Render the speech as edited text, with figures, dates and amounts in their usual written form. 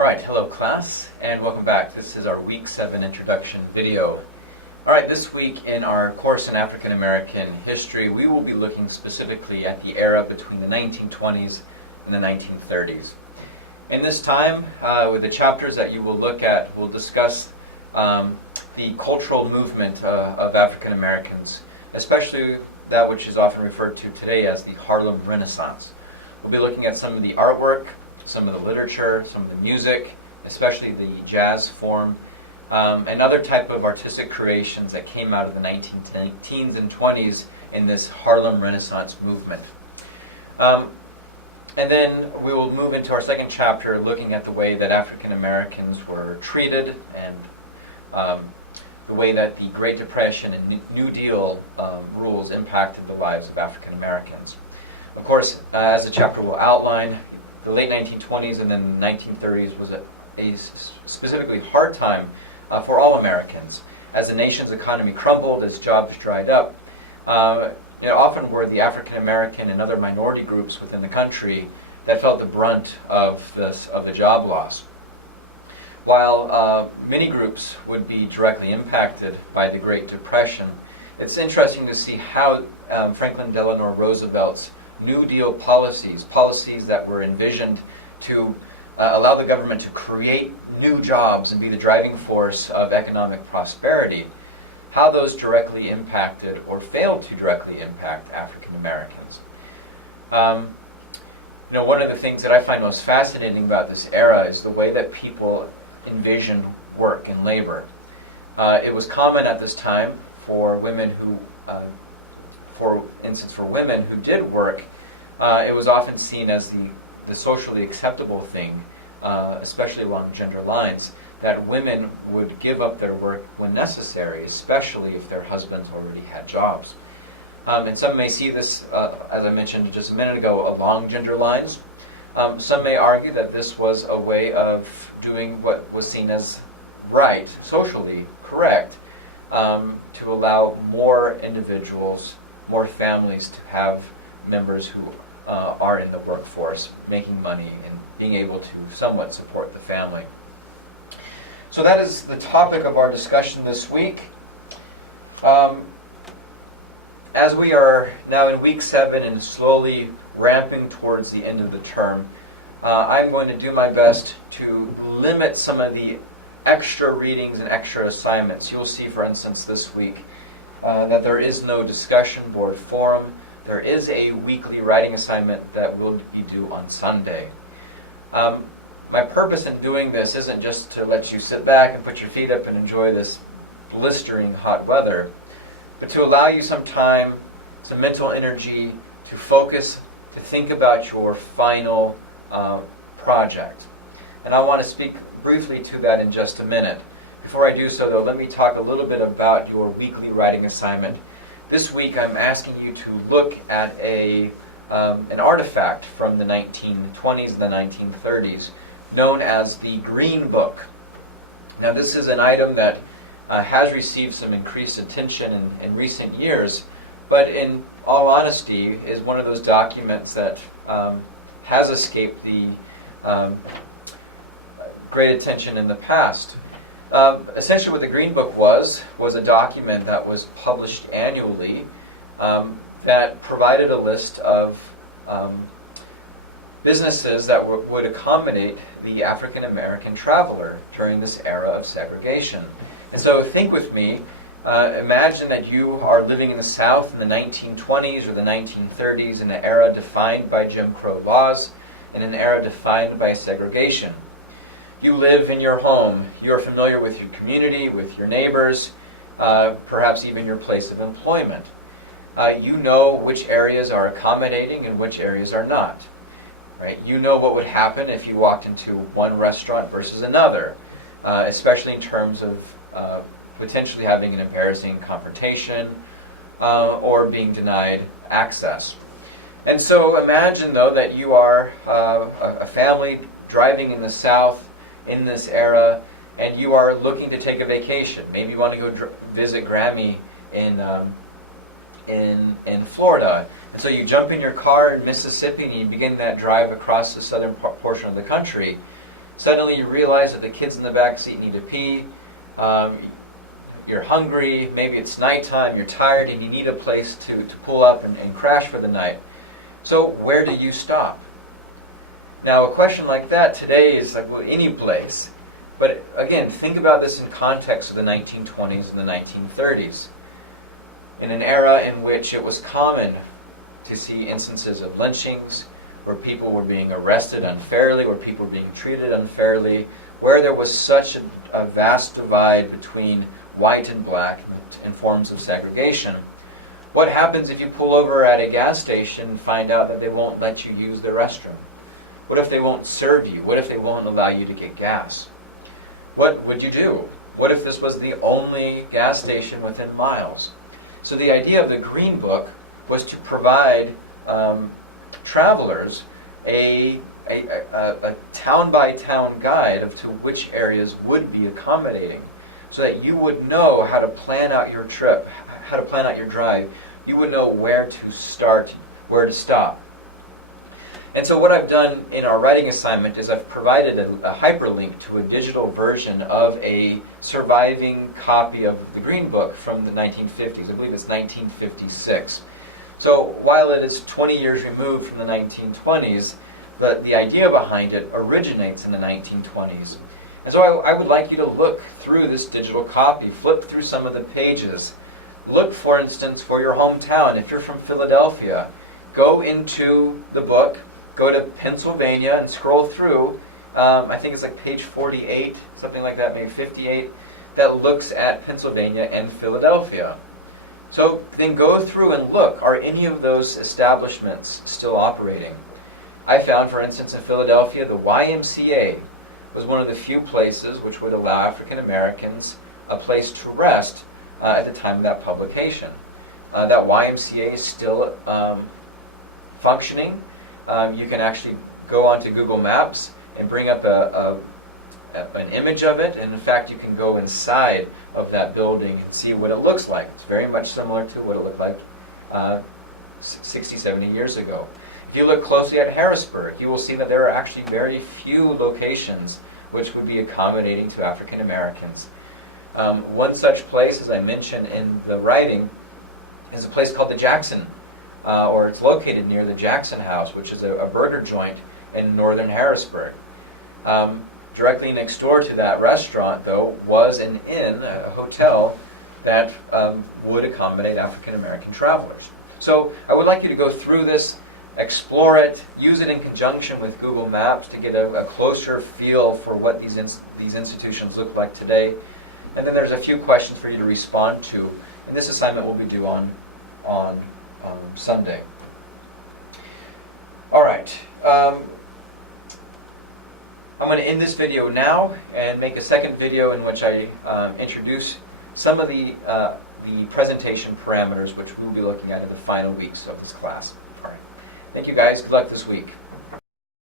Alright, hello class, and welcome back. This is our Week 7 introduction video. Alright, this week in our course in African American history, we will be looking specifically at the era between the 1920s and the 1930s. In this time, with the chapters that you will look at, we'll discuss the cultural movement of African Americans, especially that which is often referred to today as the Harlem Renaissance. We'll be looking at some of the artwork, some of the literature, some of the music, especially the jazz form, and other type of artistic creations that came out of the 1910s and 20s in this Harlem Renaissance movement. And then we will move into our second chapter looking at the way that African Americans were treated and the way that the Great Depression and New Deal rules impacted the lives of African Americans. Of course, as the chapter will outline, the late 1920s and then the 1930s was a specifically hard time for all Americans. As the nation's economy crumbled, as jobs dried up, often were the African American and other minority groups within the country that felt the brunt of the job loss. While many groups would be directly impacted by the Great Depression, it's interesting to see how Franklin Delano Roosevelt's New Deal policies that were envisioned to allow the government to create new jobs and be the driving force of economic prosperity, how those directly impacted or failed to directly impact African Americans. One of the things that I find most fascinating about this era is the way that people envisioned work and labor. It was common at this time for women who for women who did work, it was often seen as the socially acceptable thing, especially along gender lines, that women would give up their work when necessary, especially if their husbands already had jobs. And some may see this, as I mentioned just a minute ago, along gender lines. Some may argue that this was a way of doing what was seen as right, socially correct, to allow more individuals, more families to have members who are in the workforce, making money and being able to somewhat support the family. So that is the topic of our discussion this week. As we are now in week 7 and slowly ramping towards the end of the term, I'm going to do my best to limit some of the extra readings and extra assignments. You'll see, for instance, this week that there is no discussion board forum. There is a weekly writing assignment that will be due on Sunday. My purpose in doing this isn't just to let you sit back and put your feet up and enjoy this blistering hot weather, but to allow you some time, some mental energy to focus, to think about your final project. And I want to speak briefly to that in just a minute. Before I do so, though, let me talk a little bit about your weekly writing assignment. This week I'm asking you to look at an artifact from the 1920s and the 1930s known as the Green Book. Now this is an item that has received some increased attention in recent years, but in all honesty is one of those documents that has escaped the great attention in the past. Essentially what the Green Book was a document that was published annually that provided a list of businesses that would accommodate the African American traveler during this era of segregation. And so think with me, imagine that you are living in the South in the 1920s or the 1930s in an era defined by Jim Crow laws, in an era defined by segregation. You live in your home. You're familiar with your community, with your neighbors, perhaps even your place of employment. You know which areas are accommodating and which areas are not. Right? You know what would happen if you walked into one restaurant versus another, especially in terms of potentially having an embarrassing confrontation or being denied access. And so imagine, though, that you are a family driving in the South in this era, and you are looking to take a vacation. Maybe you want to go visit Grammy in Florida. And so you jump in your car in Mississippi and you begin that drive across the southern portion of the country. Suddenly you realize that the kids in the back seat need to pee, you're hungry, maybe it's nighttime, you're tired, and you need a place to pull up and crash for the night. So where do you stop? Now a question like that today is like, well, any place. But again, think about this in context of the 1920s and the 1930s. In an era in which it was common to see instances of lynchings, where people were being arrested unfairly, where people were being treated unfairly, where there was such a vast divide between white and black and forms of segregation. What happens if you pull over at a gas station and find out that they won't let you use the restroom? What if they won't serve you? What if they won't allow you to get gas? What would you do? What if this was the only gas station within miles? So the idea of the Green Book was to provide travelers a town-by-town guide of to which areas would be accommodating, so that you would know how to plan out your trip, how to plan out your drive. You would know where to start, where to stop. And so what I've done in our writing assignment is I've provided a hyperlink to a digital version of a surviving copy of the Green Book from the 1950s. I believe it's 1956. So while it is 20 years removed from the 1920s, the idea behind it originates in the 1920s. And so I would like you to look through this digital copy, flip through some of the pages. Look, for instance, for your hometown. If you're from Philadelphia, go into the book, go to Pennsylvania and scroll through. I think it's like page 48, something like that, maybe 58, that looks at Pennsylvania and Philadelphia. So then go through and look, are any of those establishments still operating? I found, for instance, in Philadelphia, the YMCA was one of the few places which would allow African Americans a place to rest at the time of that publication. That YMCA is still functioning. You can actually go onto Google Maps and bring up an image of it, and in fact you can go inside of that building and see what it looks like. It's very much similar to what it looked like 60, 70 years ago. If you look closely at Harrisburg, you will see that there are actually very few locations which would be accommodating to African Americans. One such place, as I mentioned in the writing, is a place called the Jackson, or it's located near the Jackson House, which is a burger joint in northern Harrisburg. Directly next door to that restaurant, though, was an inn, a hotel, that would accommodate African American travelers. So I would like you to go through this, explore it, use it in conjunction with Google Maps to get a closer feel for what these institutions look like today. And then there's a few questions for you to respond to, and this assignment will be due on Sunday. All right. I'm going to end this video now and make a second video in which I introduce some of the presentation parameters which we will be looking at in the final weeks of this class. All right. Thank you guys. Good luck this week.